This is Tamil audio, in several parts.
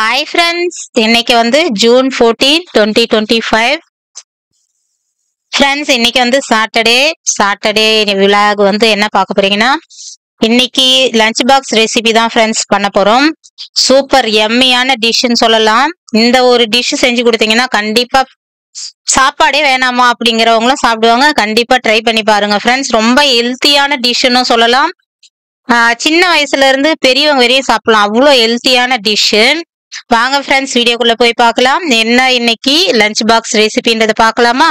ஹாய் ஃப்ரெண்ட்ஸ், இன்னைக்கு வந்து ஜூன் 14, 2025. ஃப்ரெண்ட்ஸ், இன்னைக்கு வந்து சாட்டர்டே விலாக் வந்து என்ன பார்க்க போறீங்கன்னா, இன்னைக்கு லஞ்ச் பாக்ஸ் ரெசிபி தான் ஃப்ரெண்ட்ஸ் பண்ண போறோம். சூப்பர் எம்மியான டிஷ்ன்னு சொல்லலாம். இந்த ஒரு டிஷ் செஞ்சு கொடுத்தீங்கன்னா கண்டிப்பா சாப்பாடே வேணாமா அப்படிங்கிறவங்களும் சாப்பிடுவாங்க. கண்டிப்பா ட்ரை பண்ணி பாருங்க ஃப்ரெண்ட்ஸ். ரொம்ப ஹெல்த்தியான டிஷ்ன்னு சொல்லலாம். சின்ன வயசுல இருந்து பெரியவங்க வரையும் சாப்பிடலாம். அவ்வளோ ஹெல்த்தியான டிஷ்ஷு. வாங்க ஃப்ரெண்ட்ஸ், வீடியோக்குள்ள போய் பார்க்கலாம். என்ன இன்னைக்கு லஞ்ச் பாக்ஸ் ரெசிபின்றத பார்க்கலாமா?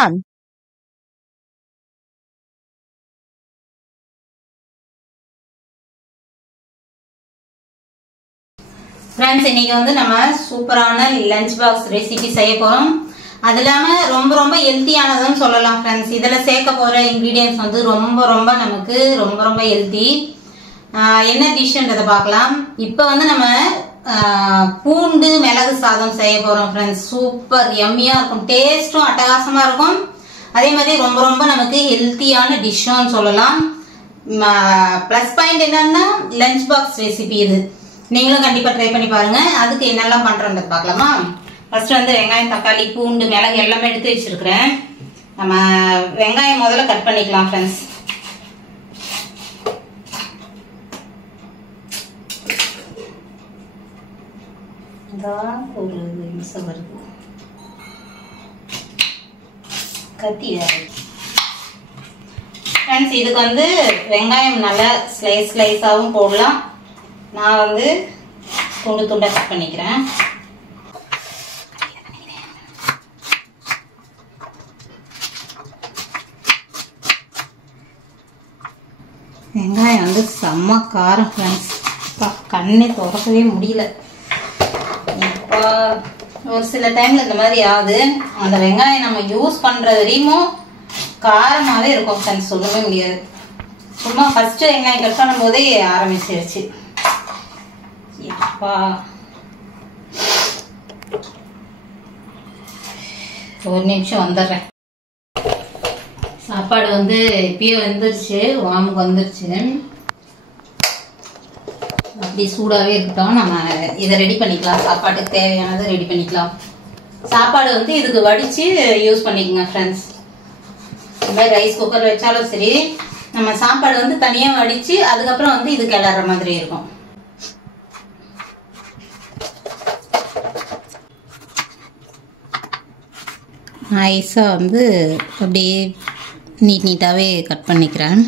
ஃப்ரெண்ட்ஸ், இன்னைக்கு வந்து நம்ம சூப்பரான லஞ்ச் பாக்ஸ் ரெசிபி செய்ய போறோம். அது இல்லாம ரொம்ப ரொம்ப ஹெல்த்தியானதுன்னு சொல்லலாம் ஃப்ரெண்ட்ஸ். இதுல சேர்க்க போற இன்கிரீடியன்ஸ் வந்து ரொம்ப நமக்கு ரொம்ப ஹெல்த்தி. என்ன டிஷ்ன்றதை பார்க்கலாம். இப்போ வந்து நம்ம பூண்டு மிளகு சாதம் செய்ய போறோம் ஃப்ரெண்ட்ஸ். சூப்பர் எம்மியா இருக்கும், டேஸ்டும் அட்டகாசமா இருக்கும். அதே மாதிரி ரொம்ப நமக்கு ஹெல்த்தியான டிஷ்ஷும் சொல்லலாம். பிளஸ் பாயிண்ட் என்னன்னா லஞ்ச் பாக்ஸ் ரெசிபி இது. நீங்களும் கண்டிப்பா ட்ரை பண்ணி பாருங்க. அதுக்கு என்னெல்லாம் பண்றோம்ன்றது பார்க்கலாமா? ஃபர்ஸ்ட் வந்து வெங்காயம், தக்காளி, பூண்டு, மிளகு எல்லாமே எடுத்து வச்சிருக்கிறேன். நம்ம வெங்காயம் முதல்ல கட் பண்ணிக்கலாம் ஃப்ரெண்ட்ஸ். ஒரு நிமிஷம் வருது, கத்தி ஃப்ரெண்ட்ஸ். இதுக்கு வந்து வெங்காயம் நல்லா ஸ்லைஸாகவும் போடலாம். நான் வந்து துண்டா கட் பண்ணிக்கிறேன். வெங்காயம் வந்து செம்ம காரம் ஃப்ரெண்ட்ஸ். கண்ணே திறக்கவே முடியல. இப்போ ஒரு சில டைம்ல இந்த மாதிரி ஆகுது. அந்த வெங்காயம் நம்ம யூஸ் பண்ற வரையும் காரமாவே இருக்கும் ஃப்ரெண்ட்ஸ், சொல்லவே முடியாது. சும்மா ஃபர்ஸ்ட் வெங்காயம் கட் பண்ணும் போதே ஆரம்பிச்சிருச்சு. ஒரு நிமிஷம் வந்துடுறேன். சாப்பாடு வந்து இப்பயே வந்துருச்சு, வாமுக்கு வந்துருச்சு. அப்படி சூடாவே இருக்கட்டும். நம்ம இதை ரெடி பண்ணிக்கலாம். சாப்பாட்டுக்கு தேவையானதை ரெடி பண்ணிக்கலாம். சாப்பாடு வந்து இதுக்கு வடிச்சு யூஸ் பண்ணிக்கோங்க ஃப்ரெண்ட்ஸ். இந்த மாதிரி ரைஸ் குக்கர் வச்சாலும் சரி, நம்ம சாப்பாடு வந்து தனியா வடிச்சு அதுக்கப்புறம் வந்து இது கிளற மாதிரி இருக்கும். நைஸாக வந்து அப்படியே நீட்டாகவே கட் பண்ணிக்கிறேன்.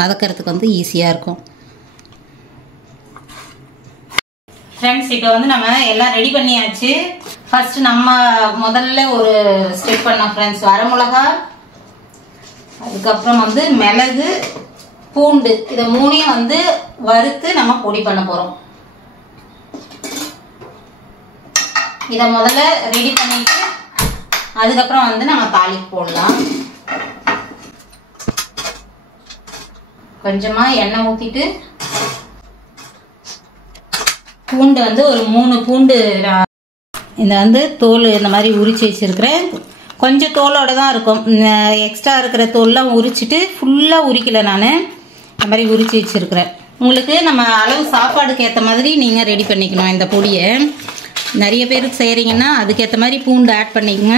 வதக்கிறதுக்கு வந்து ஈஸியாக இருக்கும் ஃப்ரெண்ட்ஸ். இப்போ வந்து நம்ம எல்லாம் ரெடி பண்ணியாச்சு. ஃபர்ஸ்ட் நம்ம முதல்ல ஒரு ஸ்டெப் பண்ணோம் ஃப்ரெண்ட்ஸ். வரமிளகா, அதுக்கப்புறம் வந்து மிளகு, பூண்டு, இதை மூணையும் வந்து வறுத்து நம்ம பொடி பண்ண போகிறோம். இதை முதல்ல ரெடி பண்ணிட்டு அதுக்கப்புறம் வந்து நம்ம தாளிக்கு போடலாம். கொஞ்சமா எண்ணெய் ஊத்திட்டு பூண்டு வந்து ஒரு 3 பூண்டு இந்த வந்து தோல் இந்த மாதிரி உரிச்சு வச்சிருக்கிறேன். கொஞ்சம் தோலோட தான் இருக்கும். எக்ஸ்ட்ரா இருக்கிற தோல்லாம் உரிச்சிட்டு ஃபுல்லாக உரிக்கல, நான் இந்த மாதிரி உரிச்சு வச்சிருக்கிறேன். உங்களுக்கு நம்ம அளவு சாப்பாடுக்கு ஏற்ற மாதிரி நீங்கள் ரெடி பண்ணிக்கணும். இந்த பொடியை நிறைய பேருக்கு செய்கிறீங்கன்னா அதுக்கேற்ற மாதிரி பூண்டு ஆட் பண்ணிக்கங்க.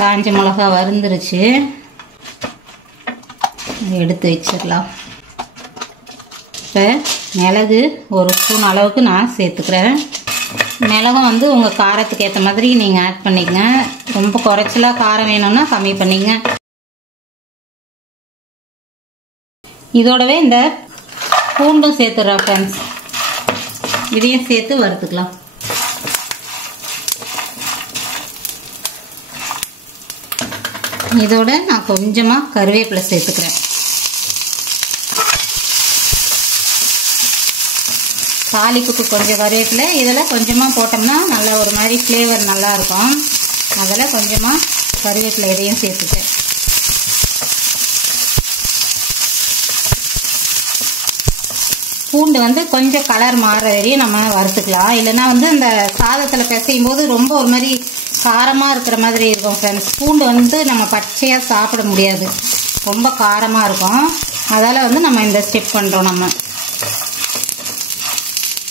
காஞ்ச மிளகா வறுந்துருச்சு, எடுத்து வச்சிடலாம். இப்போ மிளகு ஒரு ஸ்பூன் அளவுக்கு நான் சேர்த்துக்கிறேன். மிளகும் வந்து உங்கள் காரத்துக்கு ஏற்ற மாதிரி நீங்கள் ஆட் பண்ணிக்கங்க. ரொம்ப குறைச்சலாக காரம் வேணும்னா கம்மி பண்ணிங்க. இதோடவே இந்த பூண்டும் சேர்த்துடுறேன் ஃப்ரெண்ட்ஸ். இதையும் சேர்த்து வறுத்துக்கலாம். இதோட நான் கொஞ்சமாக கருவேப்பிலை சேர்த்துக்கிறேன். தாளிப்புக்கு கொஞ்சம் கருவேப்பிலை இதில் கொஞ்சமாக போட்டோம்னா நல்லா ஒரு மாதிரி ஃப்ளேவர் நல்லா இருக்கும். அதில் கொஞ்சமாக கருவேப்பிலை இதையும் சேர்த்துக்கிறேன். பூண்டு வந்து கொஞ்சம் கலர் மாற வரையும் நம்ம வறுத்துக்கலாம். இல்லைன்னா வந்து இந்த சாதத்தில் பிசையும் போது ரொம்ப ஒரு மாதிரி காரமாக இருக்கிற மாதிரி இருக்கும் ஃப்ரெண்ட்ஸ். பூண்டு வந்து நம்ம பச்சையாக சாப்பிட முடியாது, ரொம்ப காரமாக இருக்கும். அதால் வந்து நம்ம இந்த ஸ்டெப் பண்ணுறோம். நம்ம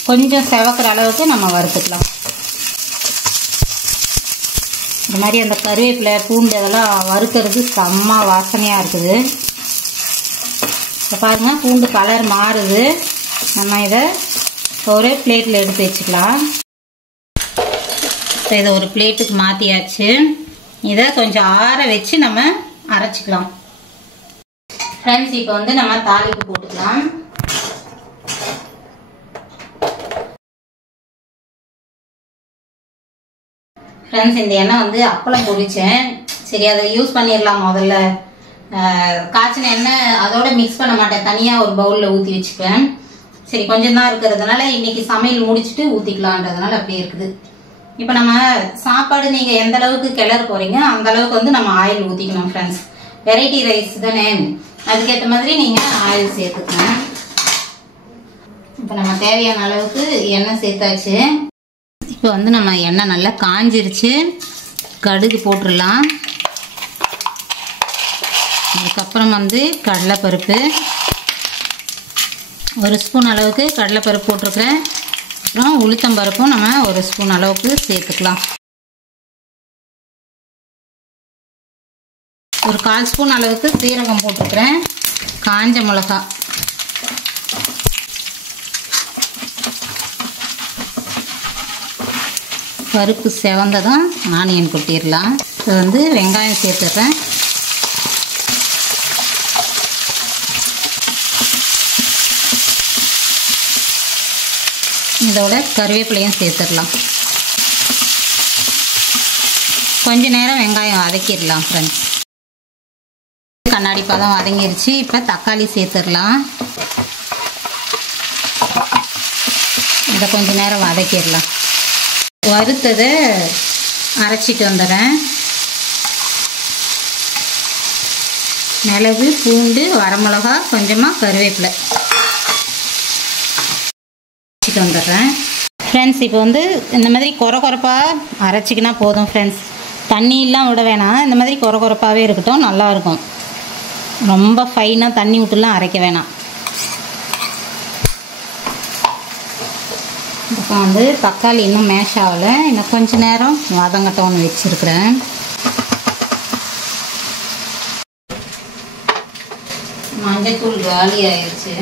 கொஞ்சம் செவக்கிற அளவுக்கு நம்ம வறுத்துக்கலாம். இந்த மாதிரி அந்த கருவேப்பிலை பூண்டு அதெல்லாம் வறுக்கிறது செம்ம வாசனையாக இருக்குது. இப்போ பாருங்கள், பூண்டு கலர் மாறுது. நம்ம இதை ஒரு பிளேட்டில் எடுத்து வச்சுக்கலாம். இப்போ இதை ஒரு பிளேட்டுக்கு மாற்றியாச்சு. இதை கொஞ்சம் ஆற வச்சு நம்ம அரைச்சிக்கலாம். ஃப்ரெண்ட்ஸ், இப்போ வந்து நம்ம தாளிப்பு போட்டுக்கலாம். ஃப்ரெண்ட்ஸ், இந்த எண்ணெய் வந்து அப்பளம் பொரிச்சேன். சரி, அதை யூஸ் பண்ணிடலாம். முதல்ல காய்ச்சின எண்ணெய் அதோட மிக்ஸ் பண்ண மாட்டேன், தனியாக ஒரு பவுலில் ஊற்றி வச்சுப்பேன். சரி, கொஞ்சம் தான் இருக்கிறதுனால இன்னைக்கு சமையல் முடிச்சுட்டு ஊற்றிக்கலான்றதுனால அப்படியே இருக்குது. இப்போ நம்ம சாப்பாடு நீங்கள் எந்த அளவுக்கு கிளற போகிறீங்க அந்த அளவுக்கு வந்து நம்ம ஆயில் ஊற்றிக்கணும். ஃப்ரெண்ட்ஸ், வெரைட்டி ரைஸ் தானே, அதுக்கேற்ற மாதிரி நீங்கள் ஆயில் சேர்த்துக்கணும். இப்போ நம்ம தேவையான அளவுக்கு எண்ணெய் சேர்த்தாச்சு. இப்போ வந்து நம்ம எண்ணெய் நல்லா காஞ்சிருச்சு. கடுகு போட்டுடலாம். அதுக்கப்புறம் வந்து கடலைப்பருப்பு, 1 ஸ்பூன் அளவுக்கு கடலைப்பருப்பு போட்டிருக்கிறேன். அப்புறம் உளுத்தம்பருப்பும் நம்ம 1 ஸ்பூன் அளவுக்கு சேர்த்துக்கலாம். ஒரு 1/4 ஸ்பூன் அளவுக்கு சீரகம் போட்டிருக்கிறேன். காஞ்ச மிளகா, பருப்பு செவந்ததும் ஆனியன் கொட்டிடலாம். இப்போ வந்து வெங்காயம் சேர்த்துடுறேன். இதோட கருவேப்பிலையும் சேர்த்துடலாம். கொஞ்ச நேரம் வெங்காயம் வதக்கிடலாம். ஃப்ரெண்ட்ஸ், கண்ணாடி பதம் வதங்கிருச்சு. இப்போ தக்காளி சேர்த்துடலாம். இதை கொஞ்ச நேரம் வதக்கிடலாம். வறுத்ததை அரைச்சிட்டு வந்துடுறேன். மிளகு, பூண்டு, வரமிளகா, கொஞ்சமாக கருவேப்பிலை அரைச்சிட்டு வந்துடுறேன். ஃப்ரெண்ட்ஸ், இப்போ வந்து இந்த மாதிரி கொரப்பாக அரைச்சிக்கினா போதும். ஃப்ரெண்ட்ஸ், தண்ணியெலாம் விட வேணாம். இந்த மாதிரி கொரப்பாகவே இருக்கட்டும், நல்லாயிருக்கும். ரொம்ப ஃபைனாக தண்ணி விட்டுலாம் அரைக்க வேணாம். இப்போ வந்து தக்காளி இன்னும் மேஷ் ஆகலை. இன்னும் கொஞ்சம் நேரம் வதங்கட்டோன்னு வச்சுருக்கிறேன். மஞ்சத்தூள் காலி ஆயிடுச்சு.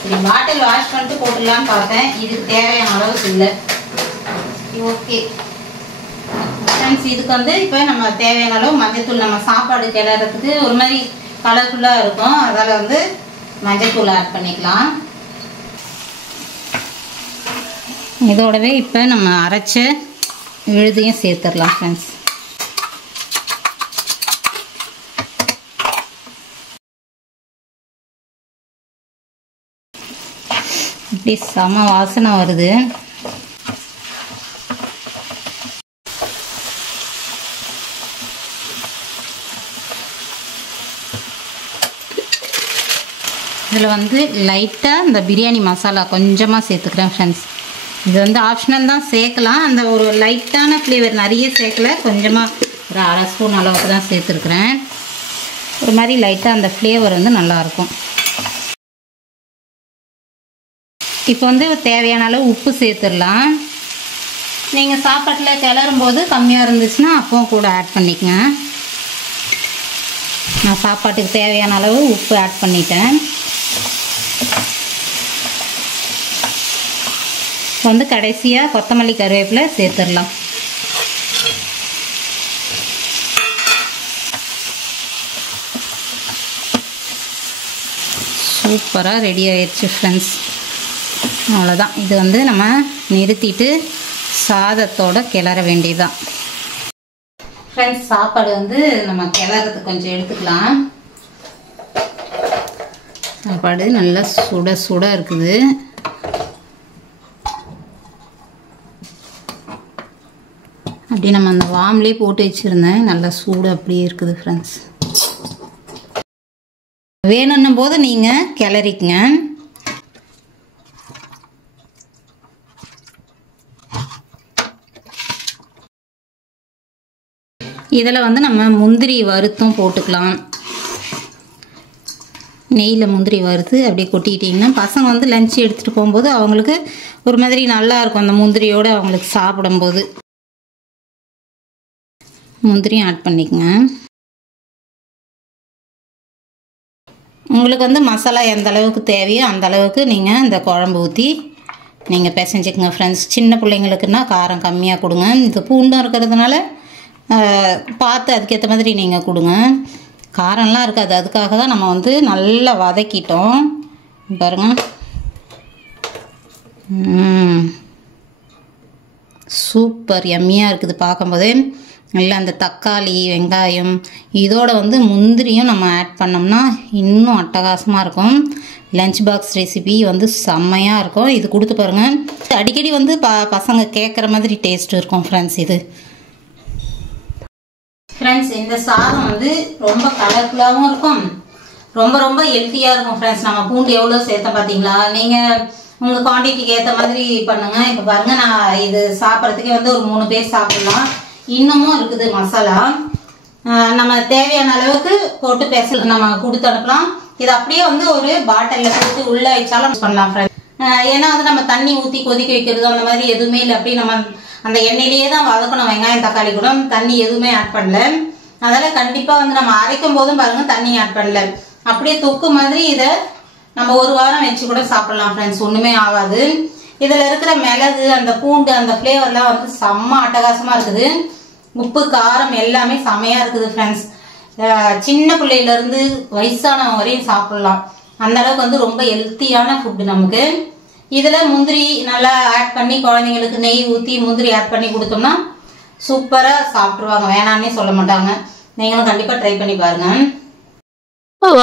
சரி, பாட்டில் வாஷ் பண்ணிட்டு போட்டுடலான்னு பார்த்தேன். இதுக்கு தேவையான அளவுக்கு இல்லை. ஓகே ஃப்ரெண்ட்ஸ், இதுக்கு வந்து இப்போ நம்ம தேவையான அளவு மஞ்சத்தூள், நம்ம சாப்பாடு கிளறதுக்கு ஒரு மாதிரி கலர்ஃபுல்லாக இருக்கும், அதால் வந்து மஞ்சத்தூள் ஆட் பண்ணிக்கலாம். இதோடவே இப்போ நம்ம அரைச்ச விழுதையும் சேர்த்துடலாம். ஃப்ரெண்ட்ஸ், இப்படி செம வாசனை வருது. இதில் வந்து லைட்டாக இந்த பிரியாணி மசாலா கொஞ்சமாக சேர்த்துக்கிறேன். ஃப்ரெண்ட்ஸ், இது வந்து ஆப்ஷனல் தான், சேர்க்கலாம். அந்த ஒரு லைட்டான ஃப்ளேவர் நிறைய சேர்க்கல, கொஞ்சமாக ஒரு 1/2 ஸ்பூன் அளவுக்கு தான் சேர்த்துருக்குறேன். ஒரு மாதிரி லைட்டாக அந்த ஃப்ளேவர் வந்து நல்லாயிருக்கும். இப்போ வந்து தேவையான அளவு உப்பு சேர்த்துடலாம். நீங்கள் சாப்பாட்டில் கிளறும் போது கம்மியாக இருந்துச்சுன்னா அப்பவும் கூட ஆட் பண்ணிக்கங்க. நான் சாப்பாட்டுக்கு தேவையான அளவு உப்பு ஆட் பண்ணிட்டேன். வந்து கடைசியாக கொத்தமல்லி, கருவேப்பிலை சேர்த்துடலாம். சூப்பராக ரெடி ஆயிடுச்சு. ஃப்ரெண்ட்ஸ், அவ்வளோதான். இது வந்து நம்ம நிறுத்திட்டு சாதத்தோட கிளற வேண்டியதுதான். ஃப்ரெண்ட்ஸ், சாப்பாடு வந்து நம்ம கிளறதுக்கு கொஞ்சம் எடுத்துக்கலாம். சாப்பாடு நல்லா சுட சுட இருக்குது. அப்படி நம்ம அந்த வாம்லேயே போட்டு வச்சுருந்தேன், நல்லா சூடு அப்படியே இருக்குது. ஃப்ரெண்ட்ஸ், வேணும்னும் போது நீங்கள் கிளறிக்குங்க. இதில் வந்து நம்ம முந்திரி வறுத்தும் போட்டுக்கலாம். நெய்யில் முந்திரி வறுத்து அப்படியே கொட்டிக்கிட்டிங்கன்னா பசங்க வந்து லஞ்ச் எடுத்துகிட்டு போகும்போது அவங்களுக்கு ஒரு மாதிரி நல்லாயிருக்கும் அந்த முந்திரியோடு அவங்களுக்கு சாப்பிடும்போது. முந்திரியும் ஆட் பண்ணிக்கங்க. உங்களுக்கு வந்து மசாலா எந்த அளவுக்கு தேவையோ அந்த அளவுக்கு நீங்கள் இந்த குழம்பு ஊற்றி நீங்கள் பிசைஞ்சிக்கங்க ஃப்ரெண்ட்ஸ். சின்ன பிள்ளைங்களுக்குன்னா காரம் கம்மியாக கொடுங்க. இது பூண்டும் இருக்கிறதுனால பார்த்து அதுக்கேற்ற மாதிரி நீங்கள் கொடுங்க. காரம்லாம் இருக்காது, அதுக்காக தான் நம்ம வந்து நல்லா வதக்கிட்டோம் பாருங்கள். சூப்பர் யம்மியாக இருக்குது பார்க்கும்போதே. இல்லை அந்த தக்காளி வெங்காயம் இதோட வந்து முந்திரியும் நம்ம ஆட் பண்ணோம்னா இன்னும் அட்டகாசமாக இருக்கும். லஞ்ச் பாக்ஸ் ரெசிபி வந்து செம்மையாக இருக்கும். இது கொடுத்து பாருங்கள். அடிக்கடி வந்து பசங்க கேட்குற மாதிரி டேஸ்ட் இருக்கும் ஃப்ரெண்ட்ஸ். இது ஃப்ரெண்ட்ஸ் இந்த சாதம் வந்து ரொம்ப கலர்ஃபுல்லாகவும் இருக்கும், ரொம்ப ரொம்ப ஹெல்த்தியாக இருக்கும் ஃப்ரெண்ட்ஸ். நம்ம பூண்டு எவ்வளோ சேர்த்த பார்த்தீங்களா? நீங்கள் உங்கள் குவான்டிட்டிக்கு ஏற்ற மாதிரி பண்ணுங்கள். இப்போ பாருங்கள், நான் இது சாப்பிட்றதுக்கே வந்து ஒரு 3 பேர் சாப்பிட்லாம். இன்னமும் இருக்குது மசாலா. நம்ம தேவையான அளவுக்கு போட்டு நம்ம கொடுத்து அனுப்பலாம். இது அப்படியே வந்து ஒரு பாட்டிலில் கொடுத்து உள்ளே வச்சாலும் பண்ணலாம் ஃப்ரெண்ட்ஸ். ஏன்னா வந்து நம்ம தண்ணி ஊற்றி கொதிக்க வைக்கிறது அந்த மாதிரி எதுவுமே இல்லை. அப்படி நம்ம அந்த எண்ணெயிலேயே தான் வதக்கணும். வெங்காயம் தக்காளி கூட தண்ணி எதுவுமே ஆட் பண்ணல. அதனால் கண்டிப்பாக வந்து நம்ம அரைக்கும் போதும் பாருங்கள் தண்ணி ஆட் பண்ணல. அப்படியே தொக்கு மாதிரி இதை நம்ம ஒரு வாரம் வச்சு கூட சாப்பிடலாம் ஃப்ரெண்ட்ஸ். ஒன்றுமே ஆகாது. இதில் இருக்கிற மிளகு அந்த பூண்டு அந்த ஃப்ளேவர்லாம் வந்து செம்ம அட்டகாசமாக இருக்குது. உப்பு காரம் எல்லாமே செமையாக இருக்குது ஃப்ரெண்ட்ஸ். சின்ன பிள்ளையிலேருந்து வயசானவங்க வரையும் சாப்பிடலாம். அந்த அளவுக்கு வந்து ரொம்ப ஹெல்த்தியான ஃபுட்டு நமக்கு. இதில் முந்திரி நல்லா ஆட் பண்ணி குழந்தைங்களுக்கு நெய் ஊற்றி முந்திரி ஆட் பண்ணி கொடுத்தோம்னா சூப்பராக சாப்பிட்ருவாங்க, வேணான்னே சொல்ல மாட்டாங்க. நீங்களும் கண்டிப்பாக ட்ரை பண்ணி பாருங்கள்.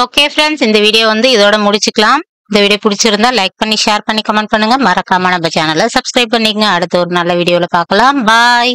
ஓகே ஃப்ரெண்ட்ஸ், இந்த வீடியோ வந்து இதோட முடிச்சுக்கலாம். இந்த வீடியோ பிடிச்சிருந்தா லைக் பண்ணி ஷேர் பண்ணி கமெண்ட் பண்ணுங்க. மறக்காம நம்ம சேனலை சப்ஸ்கிரைப் பண்ணிக்கங்க. அடுத்த ஒரு நல்ல வீடியோவில் பார்க்கலாம். பாய்.